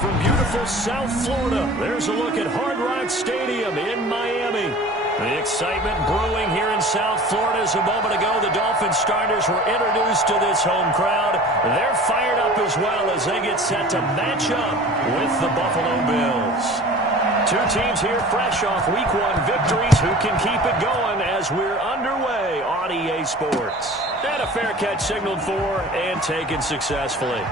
from beautiful South Florida, there's a look at Hard Rock Stadium in Miami. The excitement brewing here in South Florida as a moment ago the Dolphins starters were introduced to this home crowd. They're fired up as well as they get set to match up with the Buffalo Bills. Two teams here fresh off Week 1 victories who can keep it going as we're underway on EA Sports. And a fair catch signaled for and taken successfully.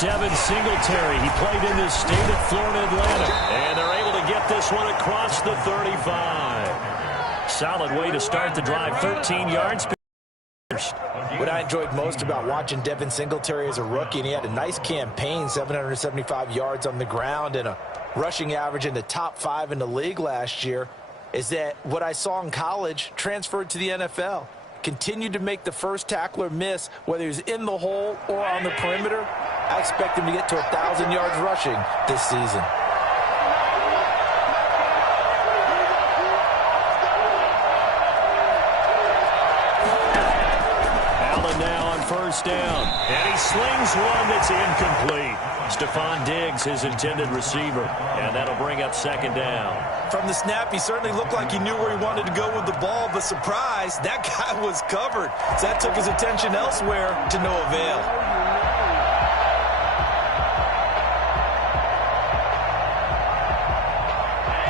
Devin Singletary. He played in this state of Florida, Atlanta. And they're able to get this one across the 35. Solid way to start the drive. 13 yards. What I enjoyed most about watching Devin Singletary as a rookie, and he had a nice campaign, 775 yards on the ground and a rushing average in the top 5 in the league last year, is that what I saw in college transferred to the NFL. Continued to make the first tackler miss, whether he's in the hole or on the perimeter. I expect him to get to 1,000 yards rushing this season. Allen now on first down. And he slings one that's incomplete. Stephon Diggs, his intended receiver. And that'll bring up second down. From the snap, he certainly looked like he knew where he wanted to go with the ball, but surprise, that guy was covered. So that took his attention elsewhere to no avail.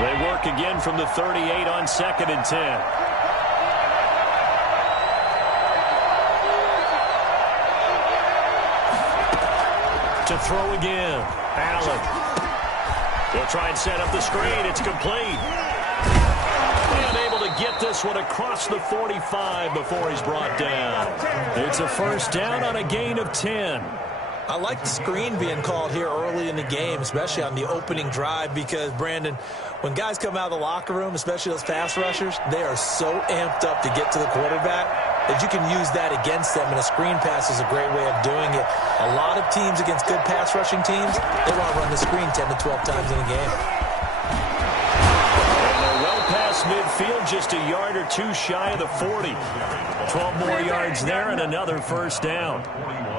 They work again from the 38 on 2nd and 10. To throw again. Allen. He'll try and set up the screen. It's complete. And able to get this one across the 45 before he's brought down. It's a first down on a gain of 10. I like the screen being called here early in the game, especially on the opening drive, because, Brandon, when guys come out of the locker room, especially those pass rushers, they are so amped up to get to the quarterback that you can use that against them, and a screen pass is a great way of doing it. A lot of teams against good pass rushing teams, they want to run the screen 10 to 12 times in a game. And they're well past midfield, just a yard or two shy of the 40. 12 more yards there and another first down.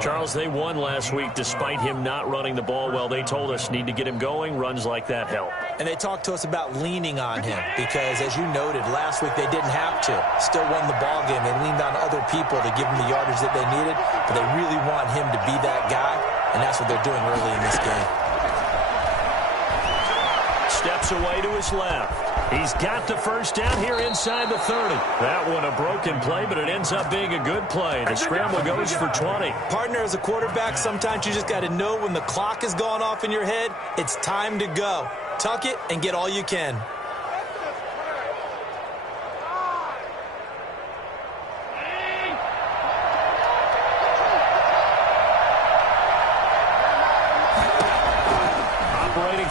Charles, they won last week despite him not running the ball well. They told us need to get him going. Runs like that help. And they talked to us about leaning on him because, as you noted, last week they didn't have to. Still won the ball game. They leaned on other people to give them the yardage that they needed, but they really want him to be that guy, and that's what they're doing early in this game. Steps away to his left. He's got the first down here inside the 30. That one a broken play, but it ends up being a good play. The scramble goes for 20. Partner, as a quarterback, sometimes you just got to know when the clock has gone off in your head, it's time to go. Tuck it and get all you can.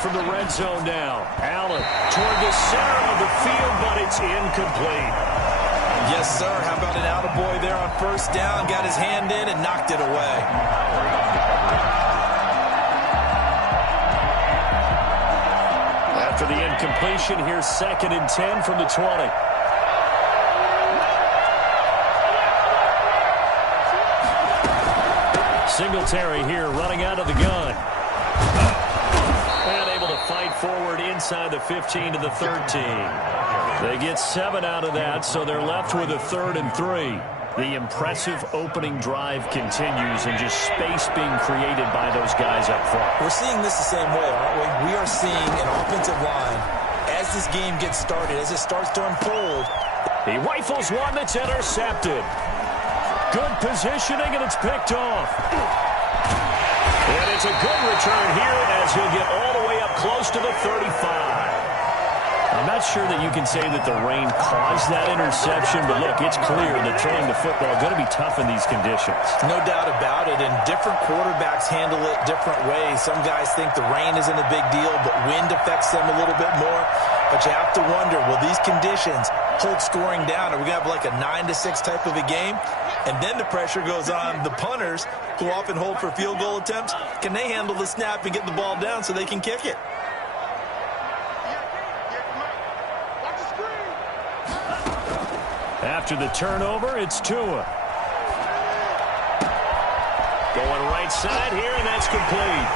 From the red zone now. Allen toward the center of the field, but it's incomplete. Yes, sir. How about an attaboy there on first down? Got his hand in and knocked it away. After the incompletion, here's 2nd and 10 from the 20. Singletary here running out of the gun. And able to fight forward inside the 15 to the 13. They get 7 out of that, so they're left with a 3rd and 3. The impressive opening drive continues and just space being created by those guys up front. We're seeing this the same way, aren't we? We are seeing an offensive line, as this game gets started, as it starts to unfold. He rifles one that's intercepted. Good positioning, and it's picked off. And it's a good return here as he'll get all the way up close to the 35. I'm not sure that you can say that the rain caused that interception, but look, it's clear that throwing the football is going to be tough in these conditions. No doubt about it, and different quarterbacks handle it different ways. Some guys think the rain isn't a big deal, but wind affects them a little bit more. But you have to wonder, will these conditions hold scoring down? Are we going to have like a 9-6 type of a game? And then the pressure goes on the punters, who often hold for field goal attempts. Can they handle the snap and get the ball down so they can kick it? After the turnover, it's Tua. Going right side here, and that's complete.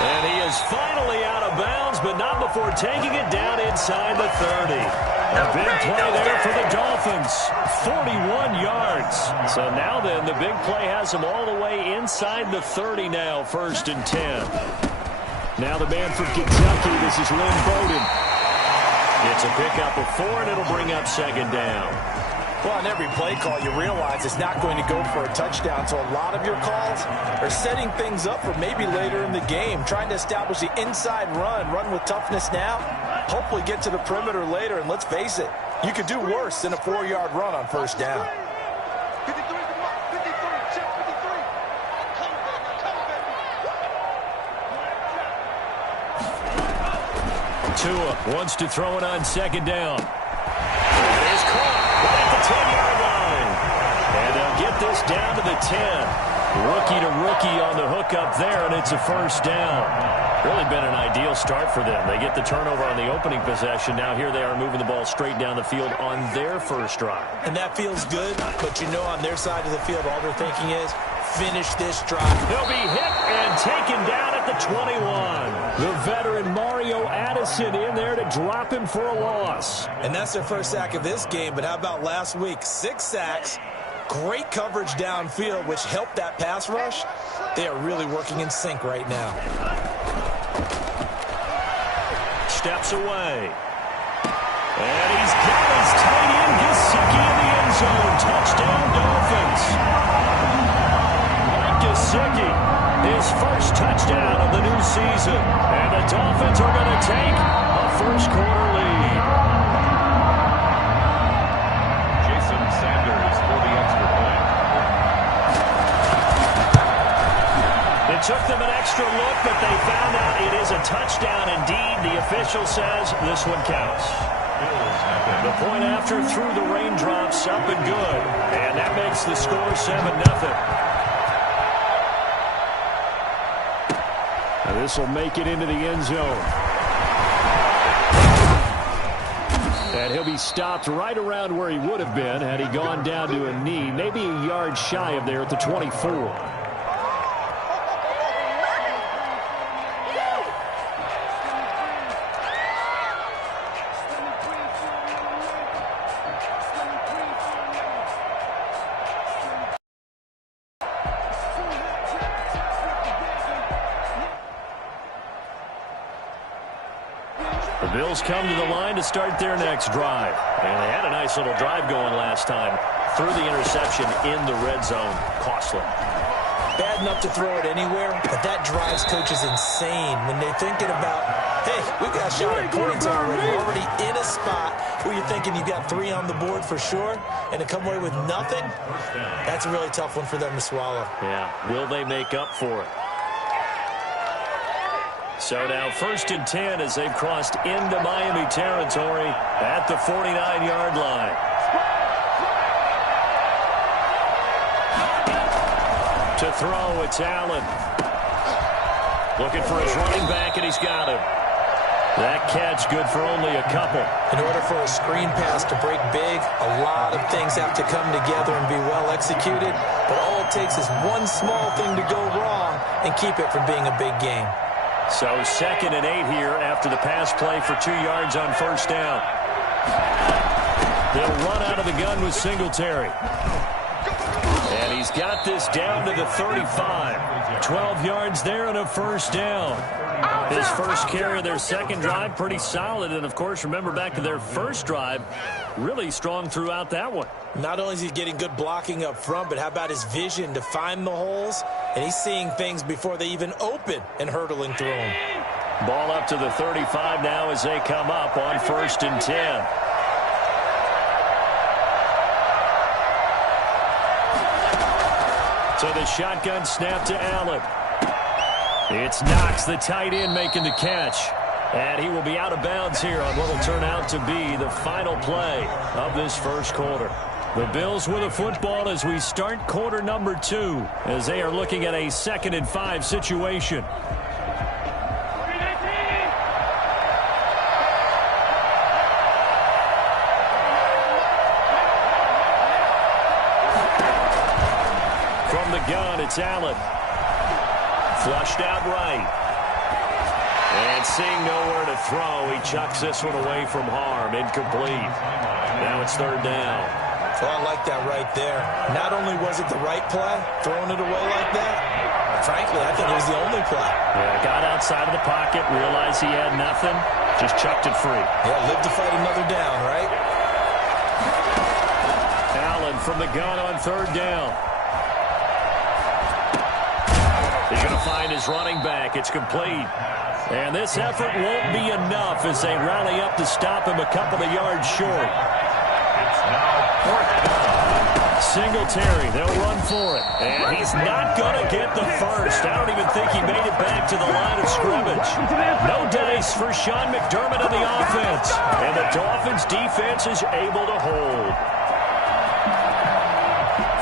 And he is finally out of bounds, but not before taking it down inside the 30. A big play there for the Dolphins. 41 yards. So now then, the big play has him all the way inside the 30 now, 1st and 10. Now the man from Kentucky, this is Lynn Bowden. It's a pickup of 4, and it'll bring up 2nd down. Well, on every play call, you realize it's not going to go for a touchdown, so a lot of your calls are setting things up for maybe later in the game, trying to establish the inside run with toughness now, hopefully get to the perimeter later, and let's face it, you could do worse than a 4-yard run on 1st down. Tua wants to throw it on 2nd down. It is caught right at the 10-yard line. And they'll get this down to the 10. Rookie to rookie on the hook up there, and it's a 1st down. Really been an ideal start for them. They get the turnover on the opening possession. Now here they are moving the ball straight down the field on their 1st drive. And that feels good, but you know on their side of the field, all they're thinking is, finish this drive. He'll be hit and taken down at the 21. The veteran Mario Addison in there to drop him for a loss. And that's their 1st sack of this game, but how about last week? 6 sacks, great coverage downfield, which helped that pass rush. They are really working in sync right now. Steps away. And he's got his tight end, Gesicki, in the end zone. Touchdown, Dolphins. Gesicki, his 1st touchdown of the new season. And the Dolphins are going to take a 1st quarter lead. Jason Sanders for the extra point. It took them an extra look, but they found out it is a touchdown indeed. The official says this one counts. The point after through the raindrops, up and good. And that makes the score 7-0. This will make it into the end zone. And he'll be stopped right around where he would have been had he gone down to a knee, maybe a yard shy of there at the 24. The Bills come to the line to start their next drive. And they had a nice little drive going last time. Threw the interception in the red zone. Costly. Bad enough to throw it anywhere, but that drives coaches insane when they're thinking about, hey, we've got a shot at points already. We're already in a spot where you're thinking you've got 3 on the board for sure, and to come away with nothing, that's a really tough one for them to swallow. Yeah, will they make up for it? So now 1st and 10 as they've crossed into Miami territory at the 49-yard line. To throw, it's Allen. Looking for his running back, and he's got him. That catch good for only a couple. In order for a screen pass to break big, a lot of things have to come together and be well executed. But all it takes is one small thing to go wrong and keep it from being a big game. So 2nd and 8 here after the pass play for 2 yards on first down. They'll run out of the gun with Singletary. And he's got this down to the 35. 12 yards there and a first down. His first carry of their second drive, pretty solid. And, of course, remember back to their first drive, really strong throughout that one. Not only is he getting good blocking up front, but how about his vision to find the holes? And he's seeing things before they even open and hurtling through them. Ball up to the 35 now as they come up on 1st and 10. So the shotgun snap to Allen. It's Knox, the tight end, making the catch. And he will be out of bounds here on what will turn out to be the final play of this first quarter. The Bills with a football as we start quarter number 2, as they are looking at a 2nd and 5 situation. From the gun, it's Allen. Flushed out right. And seeing nowhere to throw, he chucks this one away from harm. Incomplete. Now it's 3rd down. Oh, I like that right there. Not only was it the right play, throwing it away like that, frankly, I think it was the only play. Yeah, got outside of the pocket, realized he had nothing, just chucked it free. Yeah, live to fight another down, right? Allen from the gun on 3rd down. He's going to find his running back. It's complete. And this effort won't be enough as they rally up to stop him a couple of yards short. It's now 4th down. Singletary, they'll run for it. And he's not going to get the first. I don't even think he made it back to the line of scrimmage. No dice for Sean McDermott on the offense. And the Dolphins defense is able to hold.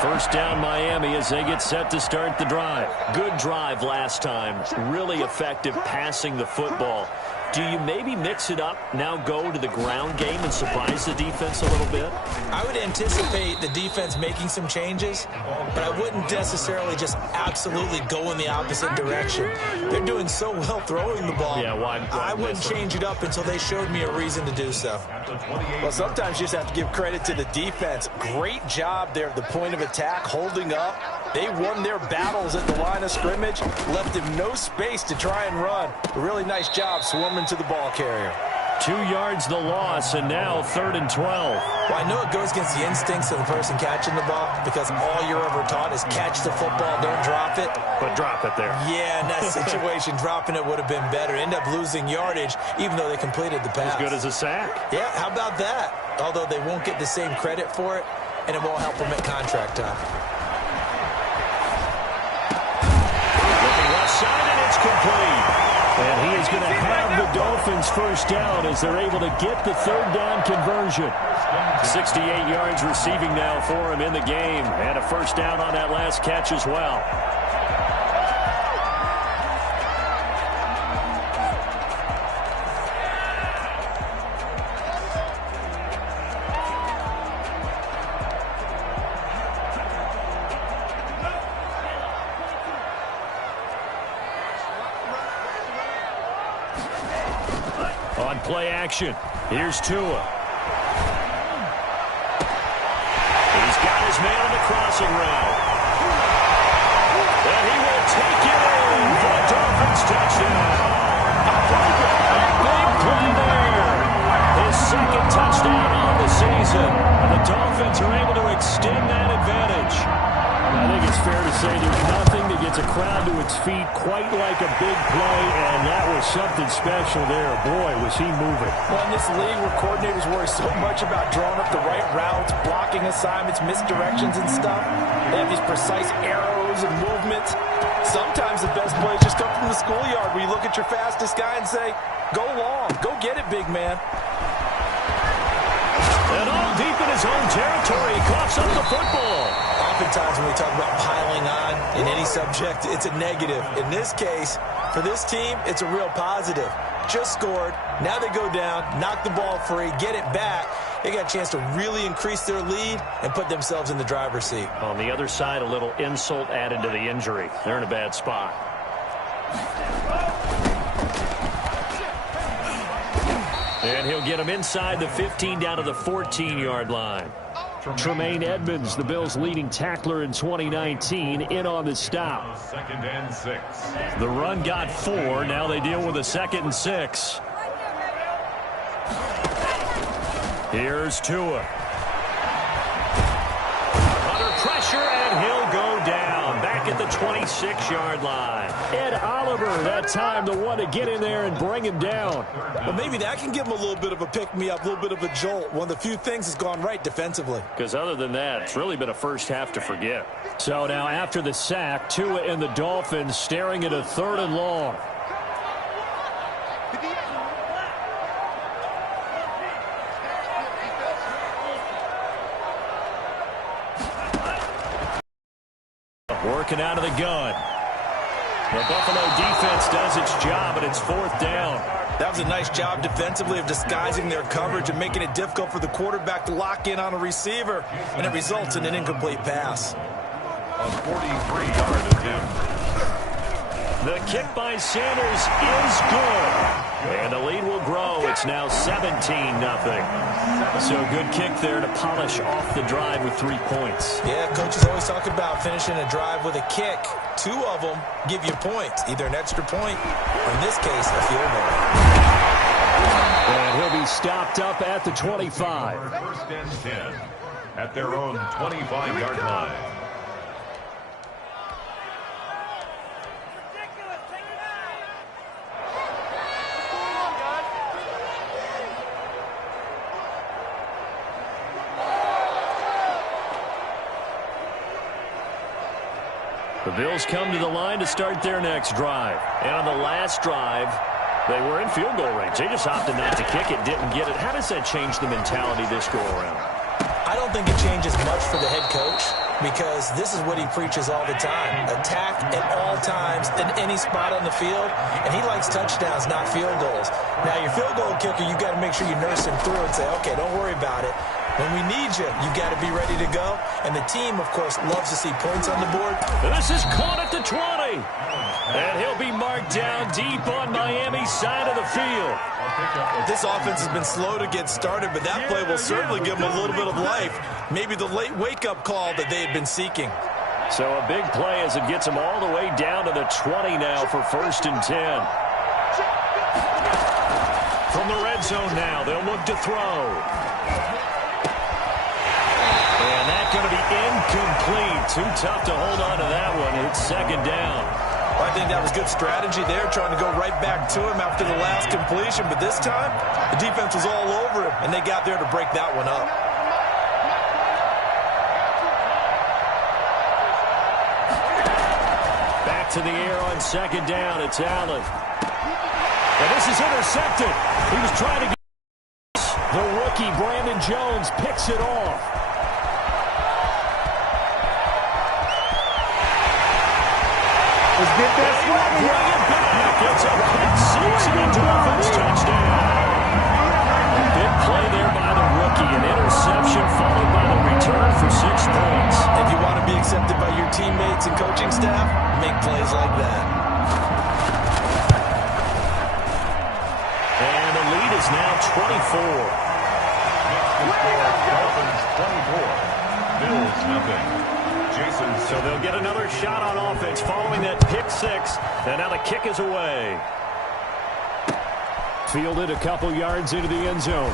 First down Miami as they get set to start the drive. Good drive last time. Really effective passing the football. Do you maybe mix it up, now go to the ground game and surprise the defense a little bit? I would anticipate the defense making some changes, but I wouldn't necessarily just absolutely go in the opposite direction. They're doing so well throwing the ball. Yeah, why I wouldn't change it up until they showed me a reason to do so. Well, sometimes you just have to give credit to the defense. Great job there at the point of attack, holding up. They won their battles at the line of scrimmage, left him no space to try and run. A really nice job swarming to the ball carrier. 2 yards the loss, and now 3rd and 12. Well, I know it goes against the instincts of the person catching the ball because all you're ever taught is catch the football, don't drop it. But drop it there. Yeah, in that situation, dropping it would have been better. End up losing yardage, even though they completed the pass. As good as a sack. Yeah, how about that? Although they won't get the same credit for it, and it won't help them at contract time. Looking left side, and it's complete. And he is going to have the Dolphins first down as they're able to get the 3rd down conversion. 68 yards receiving now for him in the game. And a first down on that last catch as well. On play action, here's Tua. He's got his man on the crossing route. And he will take it in for a Dolphins touchdown. Big play there. His 2nd touchdown on the season. And the Dolphins are able to extend that advantage. I think it's fair to say there's nothing that gets a crowd to its feet quite like a big play, and that was something special there. Boy, was he moving. Well, in this league where coordinators worry so much about drawing up the right routes, blocking assignments, misdirections and stuff, they have these precise arrows and movements. Sometimes the best plays just come from the schoolyard where you look at your fastest guy and say, go long, go get it, big man. And all deep in his own territory, he coughs up the football. Oftentimes when we talk about piling on in any subject, it's a negative. In this case, for this team, it's a real positive. just scored. Now they go down, knock the ball free, get it back. They got a chance to really increase their lead and put themselves in the driver's seat. On the other side, a little insult added to the injury. They're in a bad spot. And he'll get him inside the 15 down to the 14-yard line. Tremaine Edmonds, the Bills' leading tackler in 2019, in on the stop. 2nd and 6. The run got 4. Now they deal with a 2nd and 6. Here's Tua. Under pressure, and he'll go down. Back at the 26-yard line. Ed Oliver, that time the one to get in there and bring him down. Well, maybe that can give him a little bit of a pick-me-up, a little bit of a jolt. One of the few things that's gone right defensively. Because other than that, it's really been a first half to forget. So now after the sack, Tua and the Dolphins staring at a 3rd and long. Working out of the gun. The Buffalo defense does its job, and it's 4th down. That was a nice job defensively of disguising their coverage and making it difficult for the quarterback to lock in on a receiver, and it results in an incomplete pass. A 43-yard attempt. The kick by Sanders is good. And the lead will grow. It's now 17-0. So good kick there to polish off the drive with 3 points. Yeah, coaches always talk about finishing a drive with a kick. 2 of them give you points, either an extra point or, in this case, a field goal. And he'll be stopped up at the 25. 1st and 10 at their own 25-yard line. The Bills come to the line to start their next drive. And on the last drive, they were in field goal range. They just opted not to kick it, didn't get it. How does that change the mentality this go around? I don't think it changes much for the head coach because this is what he preaches all the time. Attack at all times in any spot on the field, and he likes touchdowns, not field goals. Now, your field goal kicker, you got to make sure you nurse him through and say, okay, don't worry about it. When we need you, you got to be ready to go. And the team, of course, loves to see points on the board. This is caught at the 20. And he'll be marked down deep on Miami's side of the field. This offense has been slow to get started, but that play will certainly give them a little bit of life. Maybe the late wake-up call that they had been seeking. So a big play as it gets them all the way down to the 20 now for 1st and 10. From the red zone now, they'll look to throw. And that's going to be incomplete. Too tough to hold on to that one. It's 2nd down. Well, I think that was good strategy there, trying to go right back to him after the last completion. But this time, the defense was all over him, and they got there to break that one up. Back to the air on 2nd down. It's Allen. And this is intercepted. He was trying to get the rookie, Brandon Jones, picks it off. Let's get that swag Bring it back. It's a pick 6 and a Dolphins touchdown. Big play there by the rookie. An interception followed by the return for 6 points. If you want to be accepted by your teammates and coaching staff, make plays like that. And the lead is now 24. Dolphins 24. Bills nothing. So they'll get another shot on offense following that pick 6. And now the kick is away. Fielded a couple yards into the end zone.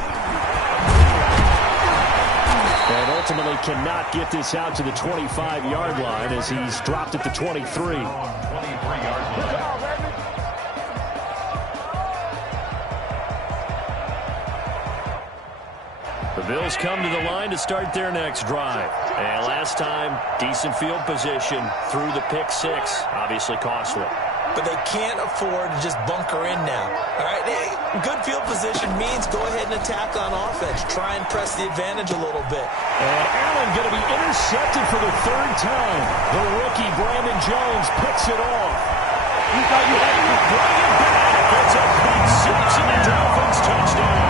And ultimately cannot get this out to the 25-yard line as he's dropped at the 23. 23-yard line. The Bills come to the line to start their next drive. And last time, decent field position through the pick 6. Obviously costly. But they can't afford to just bunker in now. All right, good field position means go ahead and attack on offense. Try and press the advantage a little bit. And Allen going to be intercepted for the 3rd time. The rookie, Brandon Jones, picks it off. You thought you had to bring it back. It's a pick six and the Dolphins touchdown.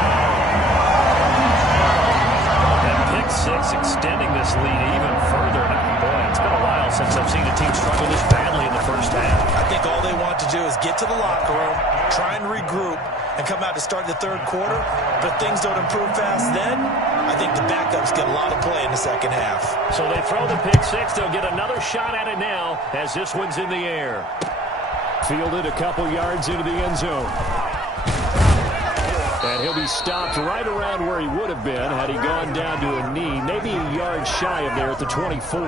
That pick six extending this lead even further. Boy, it's been a while since I've seen a team struggle this badly in the first half. I think all they want to do is get to the locker room, try and regroup, and come out to start the third quarter. But if things don't improve fast then, I think the backups get a lot of play in the second half. So they throw the pick six. They'll get another shot at it now as this one's in the air. Fielded a couple yards into the end zone. And he'll be stopped right around where he would have been had he gone down to a knee, maybe a yard shy of there at the 24.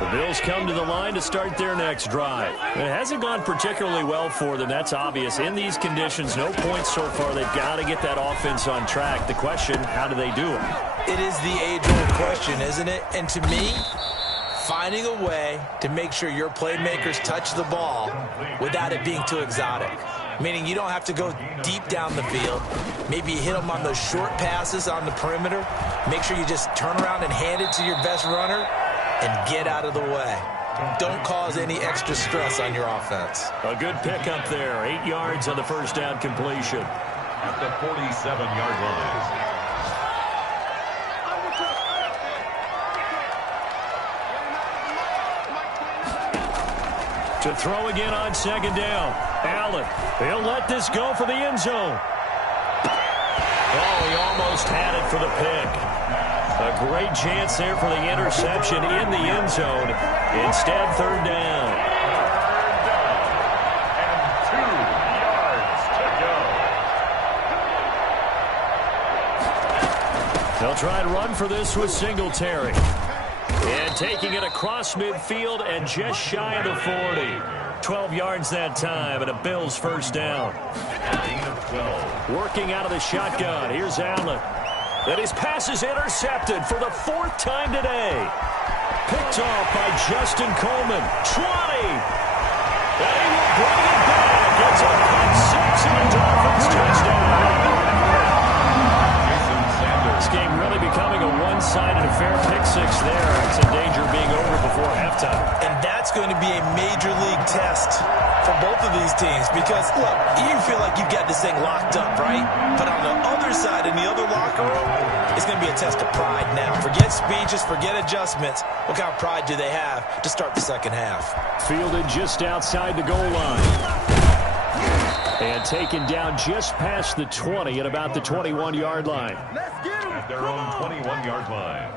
The Bills come to the line to start their next drive. It hasn't gone particularly well for them. That's obvious. In these conditions, no points so far. They've got to get that offense on track. The question, how do they do it? It is the age-old question, isn't it? And to me, finding a way to make sure your playmakers touch the ball without it being too exotic. Meaning you don't have to go deep down the field. Maybe you hit them on those short passes on the perimeter. Make sure you just turn around and hand it to your best runner and get out of the way. Don't cause any extra stress on your offense. A good pickup there. 8 yards on the first down completion. At the 47-yard line. To throw again on second down. Allen, he'll let this go for the end zone. Oh, he almost had it for the pick. A great chance there for the interception in the end zone. Instead, third down. And 2 yards to go. They'll try and run for this with Singletary. And taking it across midfield and just shy of the 40. 12 yards that time and a Bills first down. Working out of the shotgun. Here's Allen. And his pass is intercepted for the 4th time today. Picked off by Justin Coleman. 20. And he will bring it back. It's a pick six and a Dolphins touchdown. This game really becoming a one-sided affair. Pick six there. It's in danger of being over before halftime. And that's going to be a major league test for both of these teams because, look, you feel like you've got this thing locked up, right? But on the other side, in the other locker room, it's going to be a test of pride now. Forget speeches, forget adjustments. What kind of pride do they have to start the second half? Fielded just outside the goal line. And taken down just past the 20 at about the 21-yard line. At their own 21-yard line.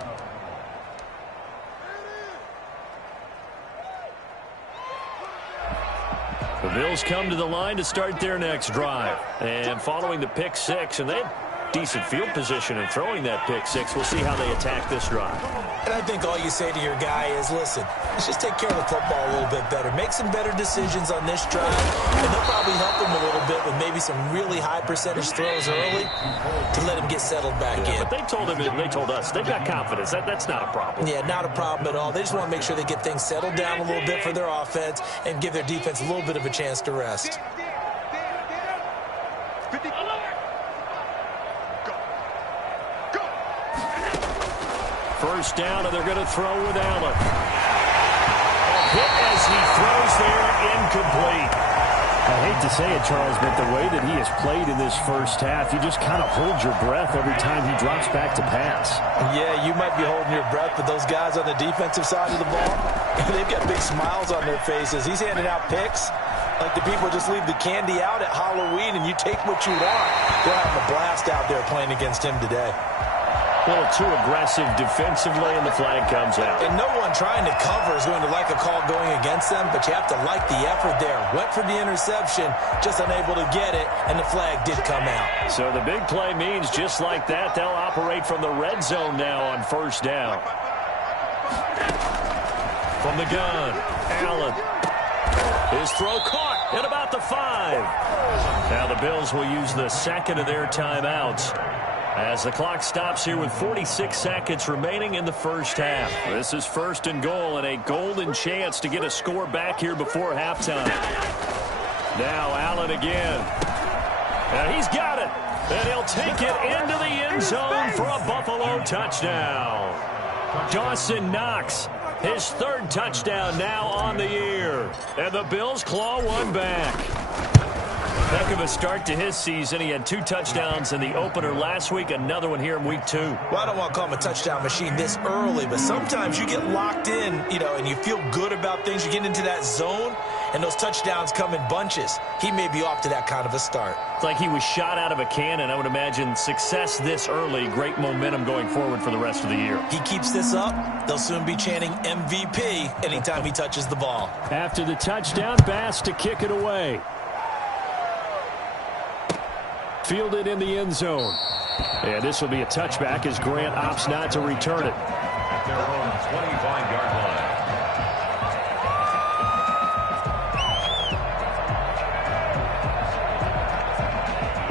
The Bills come to the line to start their next drive. And following the pick six, and they have decent field position in throwing that pick six. We'll see how they attack this drive. And I think all you say to your guy is, listen, let's just take care of the football a little bit better. Make some better decisions on this drive. And they'll probably help him a little bit with maybe some really high percentage throws early to let him get settled back in. But they told us they've got confidence. That's not a problem. Yeah, not a problem at all. They just want to make sure they get things settled down a little bit for their offense and give their defense a little bit of a chance to rest. First down, and they're going to throw with Allen. A hit as he throws there, incomplete. I hate to say it, Charles, but the way that he has played in this first half, you just kind of hold your breath every time he drops back to pass. Yeah, you might be holding your breath, but those guys on the defensive side of the ball, they've got big smiles on their faces. He's handing out picks like the people just leave the candy out at Halloween and you take what you want. They're having a blast out there playing against him today. A little too aggressive defensively, and the flag comes out. And no one trying to cover is going to like a call going against them, but you have to like the effort there. Went for the interception, just unable to get it, and the flag did come out. So the big play means just like that, they'll operate from the red zone now on first down. From the gun, Allen. His throw caught at about the 5. Now the Bills will use the second of their timeouts as the clock stops here with 46 seconds remaining in the first half. This is first and goal and a golden chance to get a score back here before halftime. Now Allen again. And he's got it. And he'll take it into the end zone for a Buffalo touchdown. Dawson Knox His third touchdown now on the year. And the Bills claw one back. Heck of a start to his season. He had 2 touchdowns in the opener last week, another one here in week 2. Well, I don't want to call him a touchdown machine this early, but sometimes you get locked in, and you feel good about things. You get into that zone, and those touchdowns come in bunches. He may be off to that kind of a start. It's like he was shot out of a cannon. I would imagine success this early, great momentum going forward for the rest of the year. He keeps this up, they'll soon be chanting MVP anytime he touches the ball. After the touchdown, Bass to kick it away. Fielded in the end zone. And this will be a touchback as Grant opts not to return it. At their own 25-yard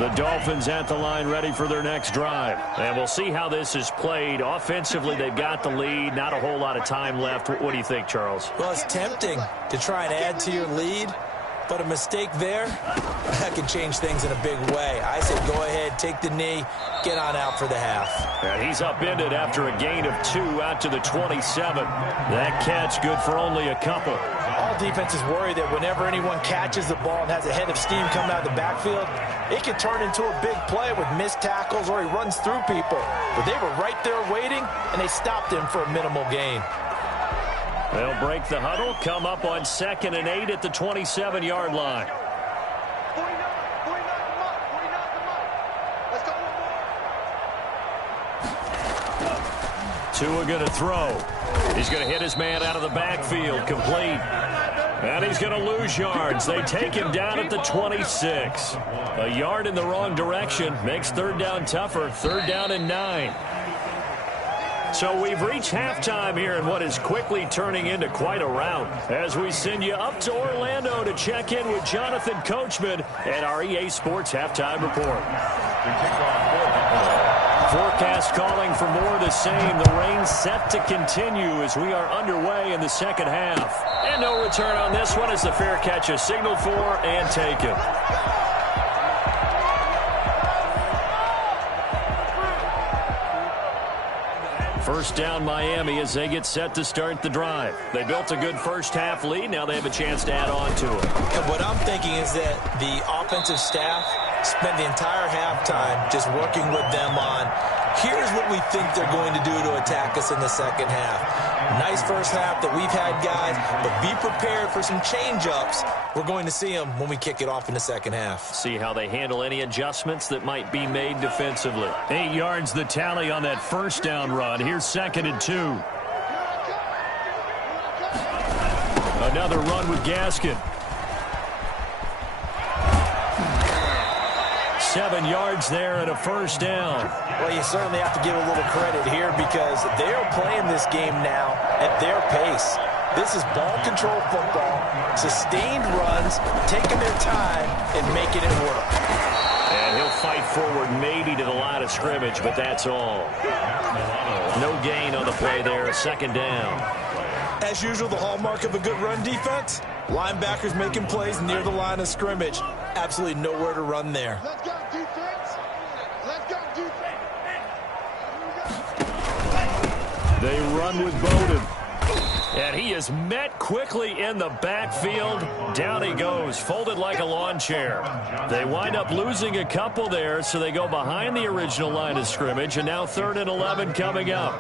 line. The Dolphins at the line ready for their next drive. And we'll see how this is played. Offensively, they've got the lead. Not a whole lot of time left. What do you think, Charles? Well, it's tempting to try and add to your lead, but a mistake there, that can change things in a big way. I say go ahead, take the knee, get on out for the half. And he's upended after a gain of 2 out to the 27. That catch good for only a couple. All defenses worry that whenever anyone catches the ball and has a head of steam coming out of the backfield, it can turn into a big play with missed tackles or he runs through people. But they were right there waiting, and they stopped him for a minimal gain. They'll break the huddle, come up on 2nd and 8 at the 27-yard line. Tua going to throw. He's going to hit his man out of the backfield, complete. And he's going to lose yards. They take him down at the 26. A yard in the wrong direction makes 3rd down tougher. 3rd down and 9. So we've reached halftime here in what is quickly turning into quite a rout as we send you up to Orlando to check in with Jonathan Coachman at our EA Sports Halftime Report. Forecast calling for more of the same. The rain set to continue as we are underway in the second half. And no return on this one as the fair catch is signaled for and taken. First down Miami as they get set to start the drive. They built a good first half lead. Now they have a chance to add on to it. And what I'm thinking is that the offensive staff spent the entire halftime just working with them on, here's what we think they're going to do to attack us in the second half. Nice first half that we've had, guys, but be prepared for some change-ups. We're going to see them when we kick it off in the second half. See how they handle any adjustments that might be made defensively. 8 yards the tally on that first down run. Here's 2nd and 2. Another run with Gaskin. 7 yards there and a first down. Well, you certainly have to give a little credit here because they're playing this game now at their pace. This is ball control football, sustained runs, taking their time and making it work. And he'll fight forward maybe to the line of scrimmage, but that's all. No gain on the play there, 2nd down. As usual, the hallmark of a good run defense, linebackers making plays near the line of scrimmage. Absolutely nowhere to run there. Let's go, defense. Let's go, defense. They run with Bowden. And he is met quickly in the backfield. Down he goes, folded like a lawn chair. They wind up losing a couple there, so they go behind the original line of scrimmage, and now 3rd and 11 coming up.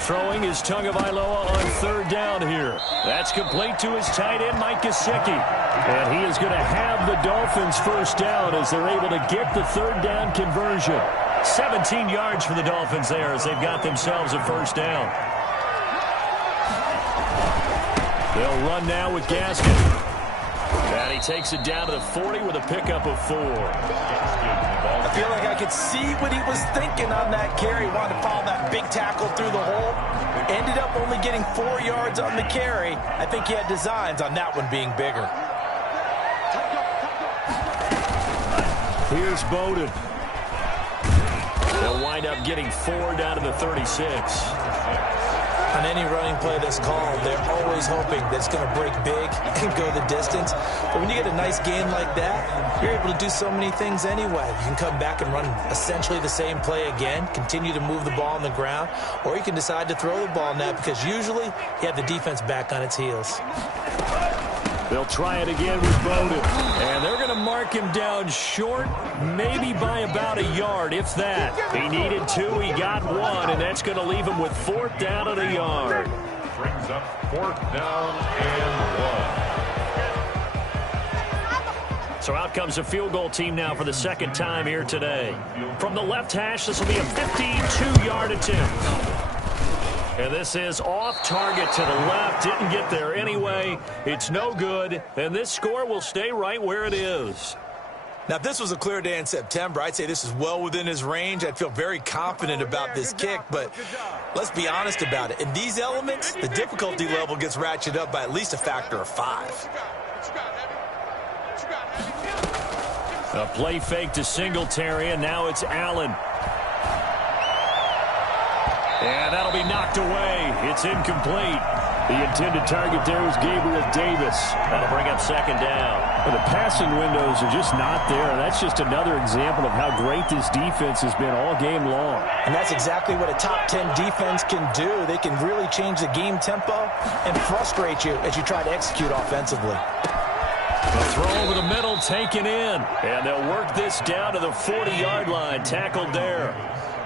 Throwing is Tagovailoa on 3rd down here. That's complete to his tight end, Mike Gesicki. And he is going to have the Dolphins first down as they're able to get the 3rd down conversion. 17 yards for the Dolphins there as they've got themselves a first down. They'll run now with Gaskin. And he takes it down to the 40 with a pickup of 4. I feel like I could see what he was thinking on that carry. Wanted to follow that big tackle through the hole. Ended up only getting 4 yards on the carry. I think he had designs on that one being bigger. Here's Bowden. They'll wind up getting 4 down to the 36. On any running play that's called, they're always hoping that it's going to break big and go the distance. But when you get a nice gain like that, you're able to do so many things anyway. You can come back and run essentially the same play again, continue to move the ball on the ground, or you can decide to throw the ball now because usually you have the defense back on its heels. They'll try it again with Bowden. And they're going to mark him down short, maybe by about a yard, if that. He needed 2, he got 1, and that's going to leave him with 4th down at a yard. Brings up 4th down and 1. So out comes a field goal team now for the second time here today. From the left hash, this will be a 52-yard attempt. And this is off target to the left. Didn't get there anyway. It's no good. And this score will stay right where it is. Now, if this was a clear day in September, I'd say this is well within his range. I'd feel very confident about this kick. But let's be honest about it. In these elements, the difficulty level gets ratcheted up by at least a factor of 5. A play fake to Singletary, and now it's Allen. And that'll be knocked away. It's incomplete. The intended target there was Gabriel Davis. That'll bring up 2nd down. Well, the passing windows are just not there. That's just another example of how great this defense has been all game long. And that's exactly what a top 10 defense can do. They can really change the game tempo and frustrate you as you try to execute offensively. The throw over the middle taken in. And they'll work this down to the 40-yard line. Tackled there.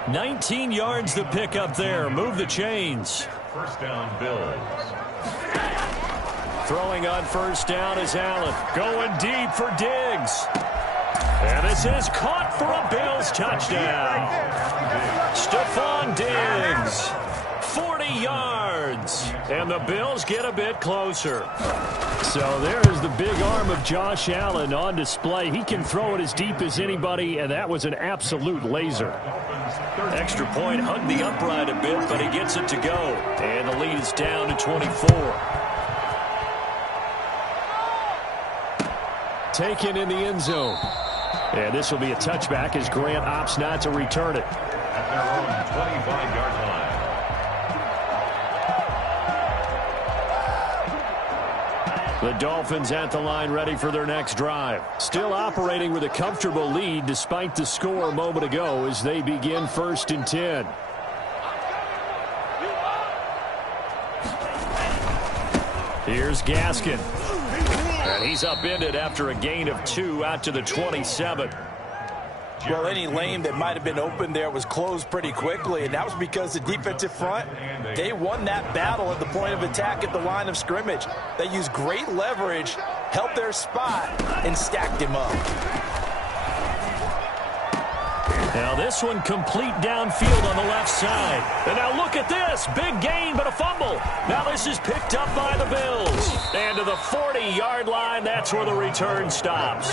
19 yards to pick up there. Move the chains. 1st down, Bills. Throwing on 1st down is Allen. Going deep for Diggs. And this is caught for a Bills touchdown. Stephon Diggs. 40 yards. And the Bills get a bit closer. So there's the big arm of Josh Allen on display. He can throw it as deep as anybody, and that was an absolute laser. Extra point, hugged the upright a bit, but he gets it to go. And the lead is down to 24. Taken in the end zone. And this will be a touchback as Grant opts not to return it. At their own 25-yard line. The Dolphins at the line ready for their next drive. Still operating with a comfortable lead despite the score a moment ago as they begin 1st and 10. Here's Gaskin. And he's upended after a gain of 2 out to the 27. Well, any lane that might have been open there was closed pretty quickly, and that was because the defensive front, they won that battle at the point of attack at the line of scrimmage. They used great leverage, helped their spot, and stacked him up. Now this one complete downfield on the left side. And now look at this. Big gain, but a fumble. Now this is picked up by the Bills. And to the 40-yard line, that's where the return stops.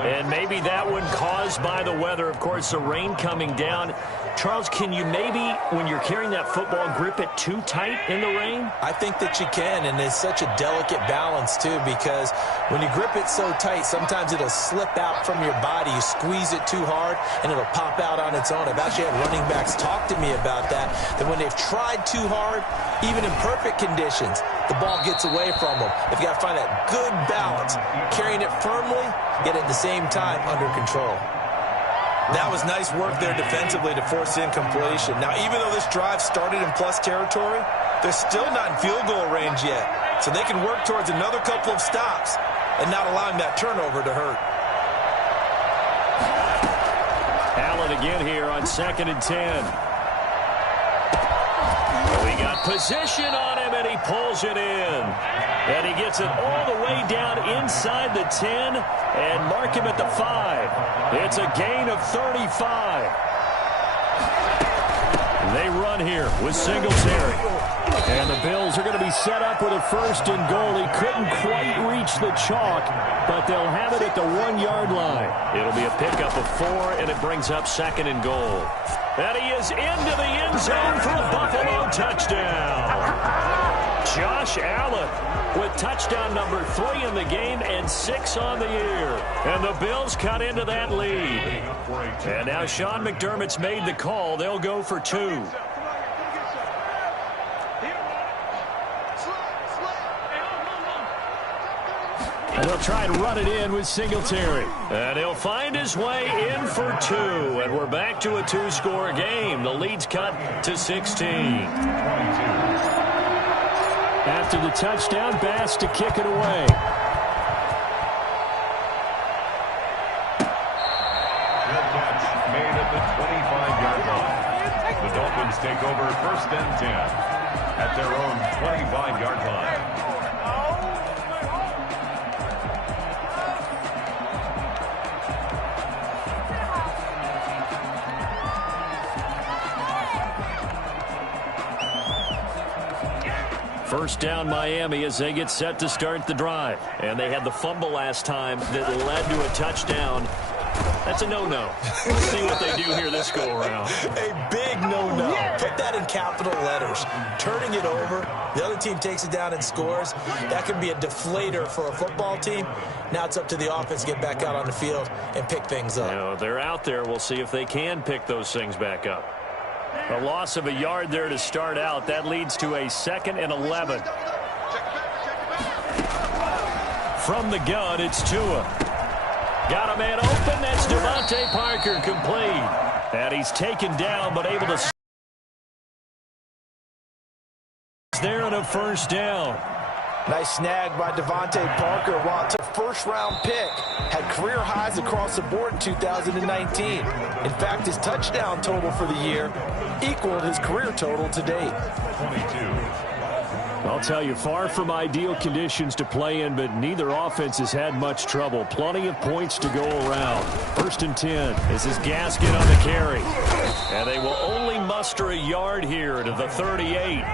And maybe that one caused by the weather. Of course, the rain coming down. Charles, can you maybe, when you're carrying that football, grip it too tight in the rain? I think that you can, and it's such a delicate balance, too, because when you grip it so tight, sometimes it'll slip out from your body. You squeeze it too hard, and it'll pop out on its own. I've actually had running backs talk to me about that when they've tried too hard, even in perfect conditions, the ball gets away from them. They've got to find that good balance, carrying it firmly, yet at the same time under control. That was nice work there defensively to force incompletion. Now, even though this drive started in plus territory, they're still not in field goal range yet. So they can work towards another couple of stops and not allowing that turnover to hurt. Allen again here on 2nd and 10. We got position on him, and he pulls it in. And he gets it all the way down inside the 10 and mark him at the 5. It's a gain of 35. They run here with Singletary. And the Bills are going to be set up with a 1st and goal. He couldn't quite reach the chalk, but they'll have it at the 1-yard line. It'll be a pickup of 4, and it brings up 2nd and goal. And he is into the end zone for a Buffalo touchdown. Josh Allen with touchdown number 3 in the game and 6 on the year. And the Bills cut into that lead. And now Sean McDermott's made the call. They'll go for 2. And they'll try and run it in with Singletary. And he'll find his way in for 2. And we're back to a 2-score game. The lead's cut to 16. After the touchdown, Bass to kick it away. Good catch made at the 25-yard line. The Dolphins take over 1st and 10 at their own 25-yard line. First down Miami as they get set to start the drive. And they had the fumble last time that led to a touchdown. That's a no-no. Let's see what they do here this go-around. A big no-no. Put that in capital letters. Turning it over, the other team takes it down and scores. That can be a deflator for a football team. Now it's up to the offense to get back out on the field and pick things up. You know, they're out there. We'll see if they can pick those things back up. A loss of a yard there to start out. That leads to a 2nd and 11. From the gun, it's Tua. Got a man open. That's Devontae Parker complete. And he's taken down but able to there on a first down. Nice snag by Devontae Parker. While it's a first-round pick, had career highs across the board in 2019. In fact, his touchdown total for the year equaled his career total to date. 22. I'll tell you, far from ideal conditions to play in, but neither offense has had much trouble. Plenty of points to go around. 1st and 10. This is Gaskin on the carry. And they will only muster a yard here to the 38.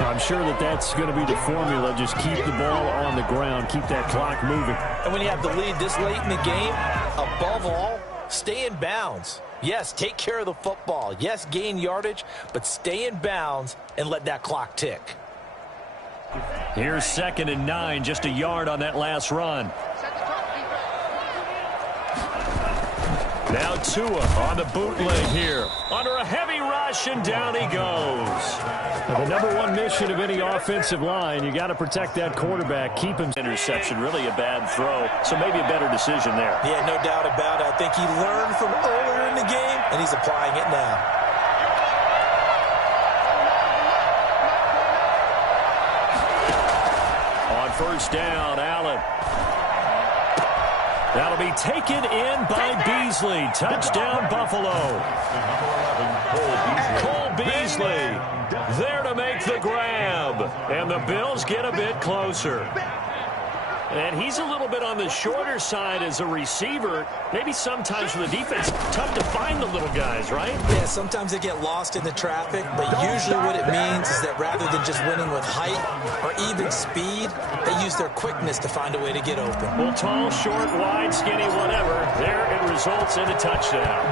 I'm sure that that's going to be the formula. Just keep the ball on the ground. Keep that clock moving. And when you have the lead this late in the game, above all, stay in bounds. Yes, take care of the football. Yes, gain yardage, but stay in bounds and let that clock tick. Here's 2nd and 9, just a yard on that last run. Now Tua on the bootleg here. Under a heavy rush, and down he goes. Now, the #1 mission of any offensive line, you got to protect that quarterback. Keep him. Interception, really a bad throw, so maybe a better decision there. Yeah, no doubt about it. I think he learned from earlier in the game, and he's applying it now. First down, Allen. That'll be taken in by Beasley. Touchdown, Buffalo. Cole Beasley there to make the grab. And the Bills get a bit closer. And he's a little bit on the shorter side as a receiver. Maybe sometimes for the defense, tough to find the little guys, right? Yeah, sometimes they get lost in the traffic, but usually what it means is that rather than just winning with height or even speed, they use their quickness to find a way to get open. Well, tall, short, wide, skinny, whatever, there it results in a touchdown.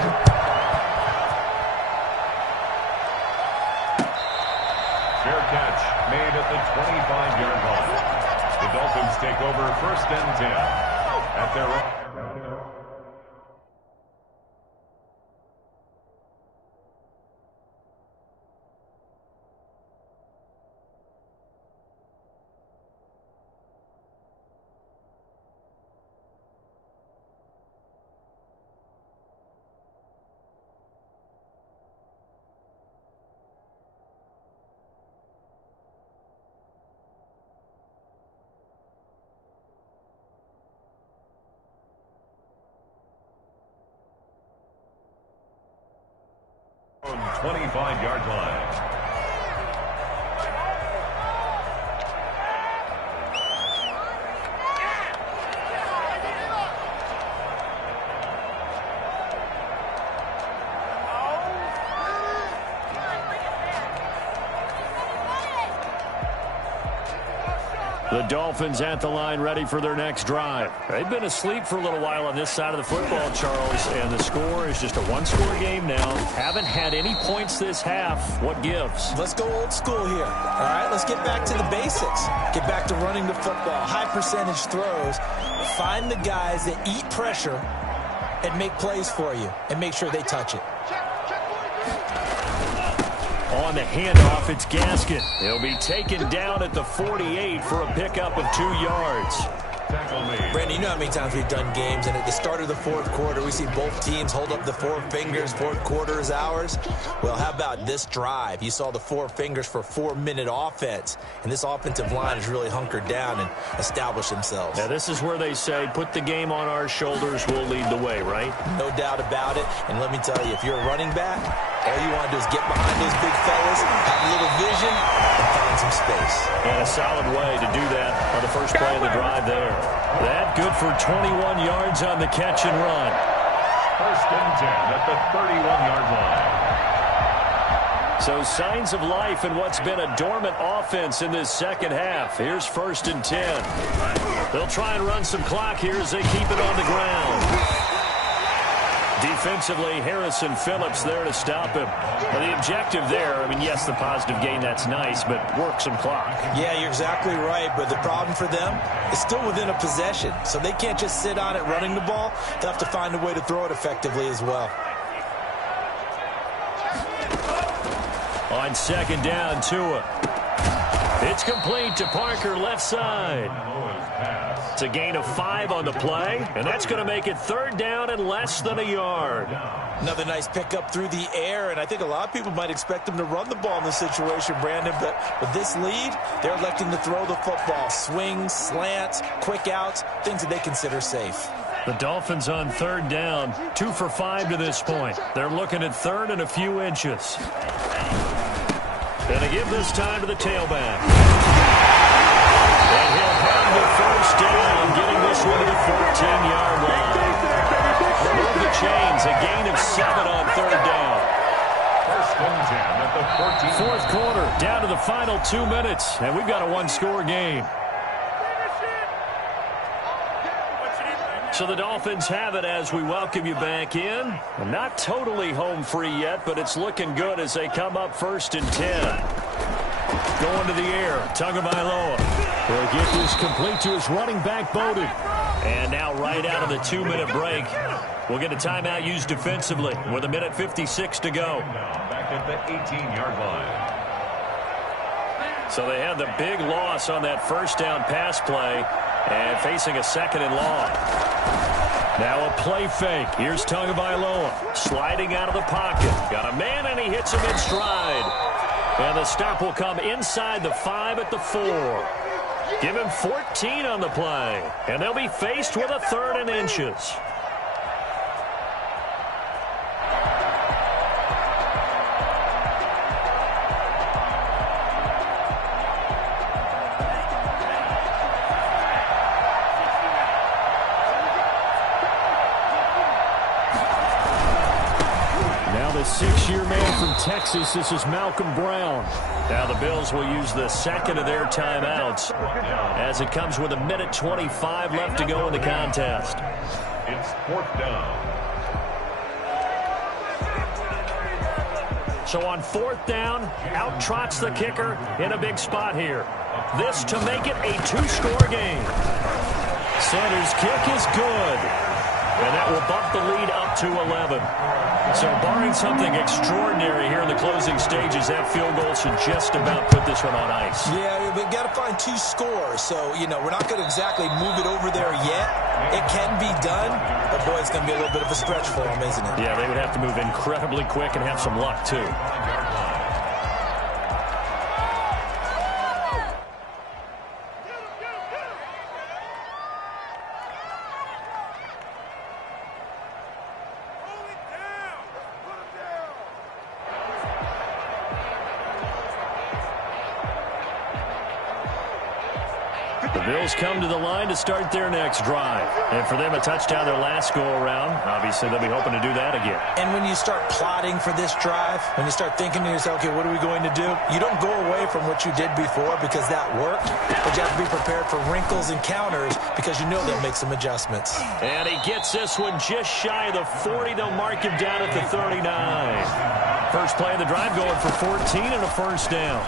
Fair catch made at the 25-yard line. The Dolphins take over 1st and 10 at their own. Own 25-yard line. The Dolphins at the line, ready for their next drive. They've been asleep for a little while on this side of the football, Charles, and the score is just a one-score game now. Haven't had any points this half. What gives? Let's go old school here. All right, let's get back to the basics. Get back to running the football, high percentage throws. Find the guys that eat pressure and make plays for you, and make sure they touch it. On the handoff, it's Gaskin. He'll be taken down at the 48 for a pickup of 2 yards. Tackle made. Brandon, you know how many times we've done games, and at the start of the fourth quarter, we see both teams hold up the four fingers, fourth quarter is ours. Well, how about this drive? You saw the four fingers for 4-minute offense, and this offensive line has really hunkered down and established themselves. Now, this is where they say, put the game on our shoulders, we'll lead the way, right? No doubt about it, and let me tell you, if you're a running back, all you want to do is get behind those big fellas, have a little vision, and find some space. And a solid way to do that on the first play of the drive there. That good for 21 yards on the catch and run. First and 10 at the 31-yard line. So signs of life in what's been a dormant offense in this second half. Here's first and 10. They'll try and run some clock here as they keep it on the ground. Defensively, Harrison Phillips there to stop him. Well, the objective there, I mean, yes, the positive gain, that's nice, but work some clock. Yeah, you're exactly right, but the problem for them is still within a possession, so they can't just sit on it running the ball. They'll have to find a way to throw it effectively as well. On second down, Tua. It's complete to Parker, left side. It's a gain of 5 on the play, and that's going to make it third down and less than a yard. Another nice pickup through the air, and I think a lot of people might expect them to run the ball in this situation, Brandon, but with this lead, they're electing to throw the football. Swings, slants, quick outs, things that they consider safe. The Dolphins on third down, 2 for 5 to this point. They're looking at third and a few inches. Gonna give this time to the tailback. And he'll have the first down, getting this one to the 14-yard line. Move the chains, a gain of 7 on third down. First and 10 at the 14. Fourth quarter, down to the final 2 minutes, and we've got a one-score game. So the Dolphins have it as we welcome you back in. Not totally home free yet, but it's looking good as they come up first and 10. Going to the air, Tagovailoa. Will get this complete to his running back, Bowden. And now right out of the 2-minute break, we'll get a timeout used defensively with 1:56 to go. Back at the 18-yard line. So they had the big loss on that first down pass play and facing a second and long. Now a play fake. Here's Tagovailoa sliding out of the pocket. Got a man, and he hits him in stride. And the stop will come inside the 5 at the 4. Give him 14 on the play. And they'll be faced with a third and inches. The 6-year man from Texas, this is Malcolm Brown. Now the Bills will use the second of their timeouts as it comes with 1:25 left to go in the contest. It's fourth down. So on fourth down, out trots the kicker in a big spot here. This to make it a 2-score game. Sanders' kick is good. And that will bump the lead up to 11. So barring something extraordinary here in the closing stages, that field goal should just about put this one on ice. Yeah, we've got to find 2 scores. So, we're not going to exactly move it over there yet. It can be done, but boy, it's going to be a little bit of a stretch for them, isn't it? Yeah, they would have to move incredibly quick and have some luck, too. The Bills come to the line to start their next drive. And for them, a touchdown their last go-around. Obviously, they'll be hoping to do that again. And when you start plotting for this drive, when you start thinking to yourself, okay, what are we going to do? You don't go away from what you did before because that worked. But you have to be prepared for wrinkles and counters because you know they'll make some adjustments. And he gets this one just shy of the 40. They'll mark him down at the 39. First play of the drive going for 14 and a first down.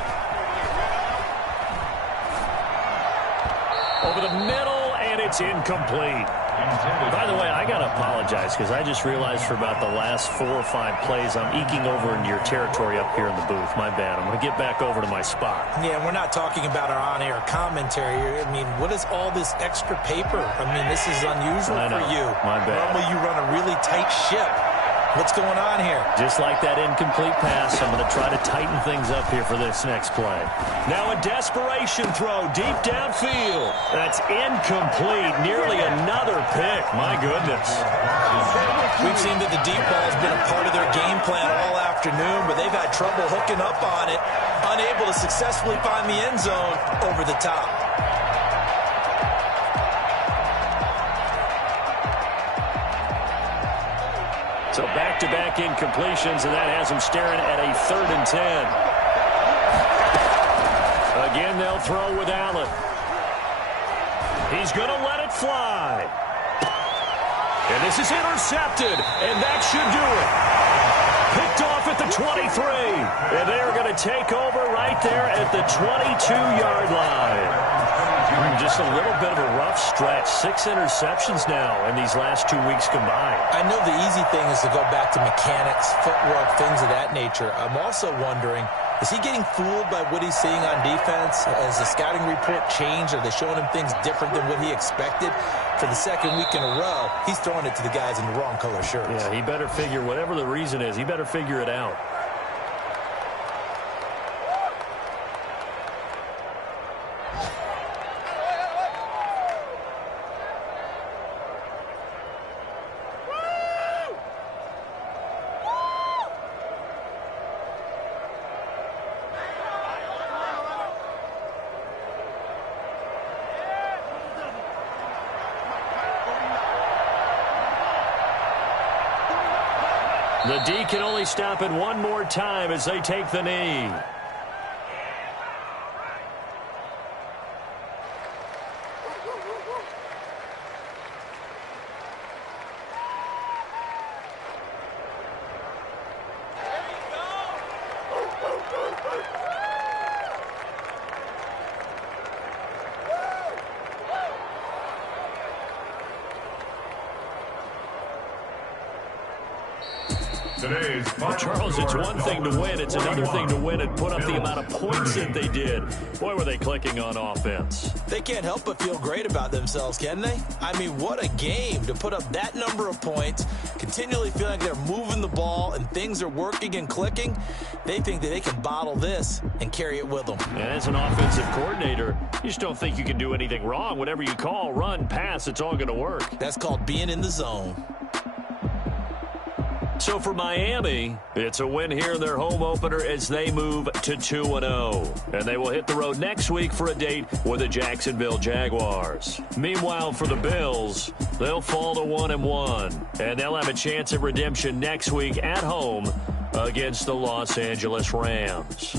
Over the middle, and it's incomplete. intended. By the way, I got to apologize because I just realized for about the last 4 or 5 plays, I'm eking over into your territory up here in the booth. My bad. I'm going to get back over to my spot. Yeah, we're not talking about our on-air commentary. I mean, what is all this extra paper? I mean, this is unusual for you. My bad. Normally you run a really tight ship. What's going on here? Just like that incomplete pass, I'm going to try to tighten things up here for this next play. Now a desperation throw deep downfield. That's incomplete. Nearly another pick. My goodness. We've seen that the deep ball has been a part of their game plan all afternoon, but they've had trouble hooking up on it, unable to successfully find the end zone over the top. So back-to-back incompletions, and that has them staring at a 3rd and 10. Again, they'll throw with Allen. He's going to let it fly. And this is intercepted, and that should do it. Picked off at the 23. And they're going to take over right there at the 22-yard line. Just a little bit of a rough stretch. 6 interceptions now in these last 2 weeks combined. I know the easy thing is to go back to mechanics, footwork, things of that nature. I'm also wondering, is he getting fooled by what he's seeing on defense? Has the scouting report changed? Are they showing him things different than what he expected? For the 2nd week in a row, he's throwing it to the guys in the wrong color shirts. Yeah, he better figure, whatever the reason is, he better figure it out. The D can only stop it one more time as they take the knee. Charles, it's one thing to win. It's another thing to win and put up the amount of points that they did. Boy, were they clicking on offense. They can't help but feel great about themselves, can they? I mean, what a game to put up that number of points, continually feeling like they're moving the ball and things are working and clicking. They think that they can bottle this and carry it with them. And as an offensive coordinator, you just don't think you can do anything wrong. Whatever you call, run, pass, it's all going to work. That's called being in the zone. So for Miami, it's a win here in their home opener as they move to 2-0. And they will hit the road next week for a date with the Jacksonville Jaguars. Meanwhile, for the Bills, they'll fall to 1-1. And they'll have a chance at redemption next week at home against the Los Angeles Rams.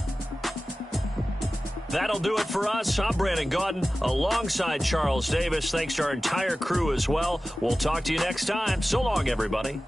That'll do it for us. I'm Brandon Gaudin alongside Charles Davis. Thanks to our entire crew as well. We'll talk to you next time. So long, everybody.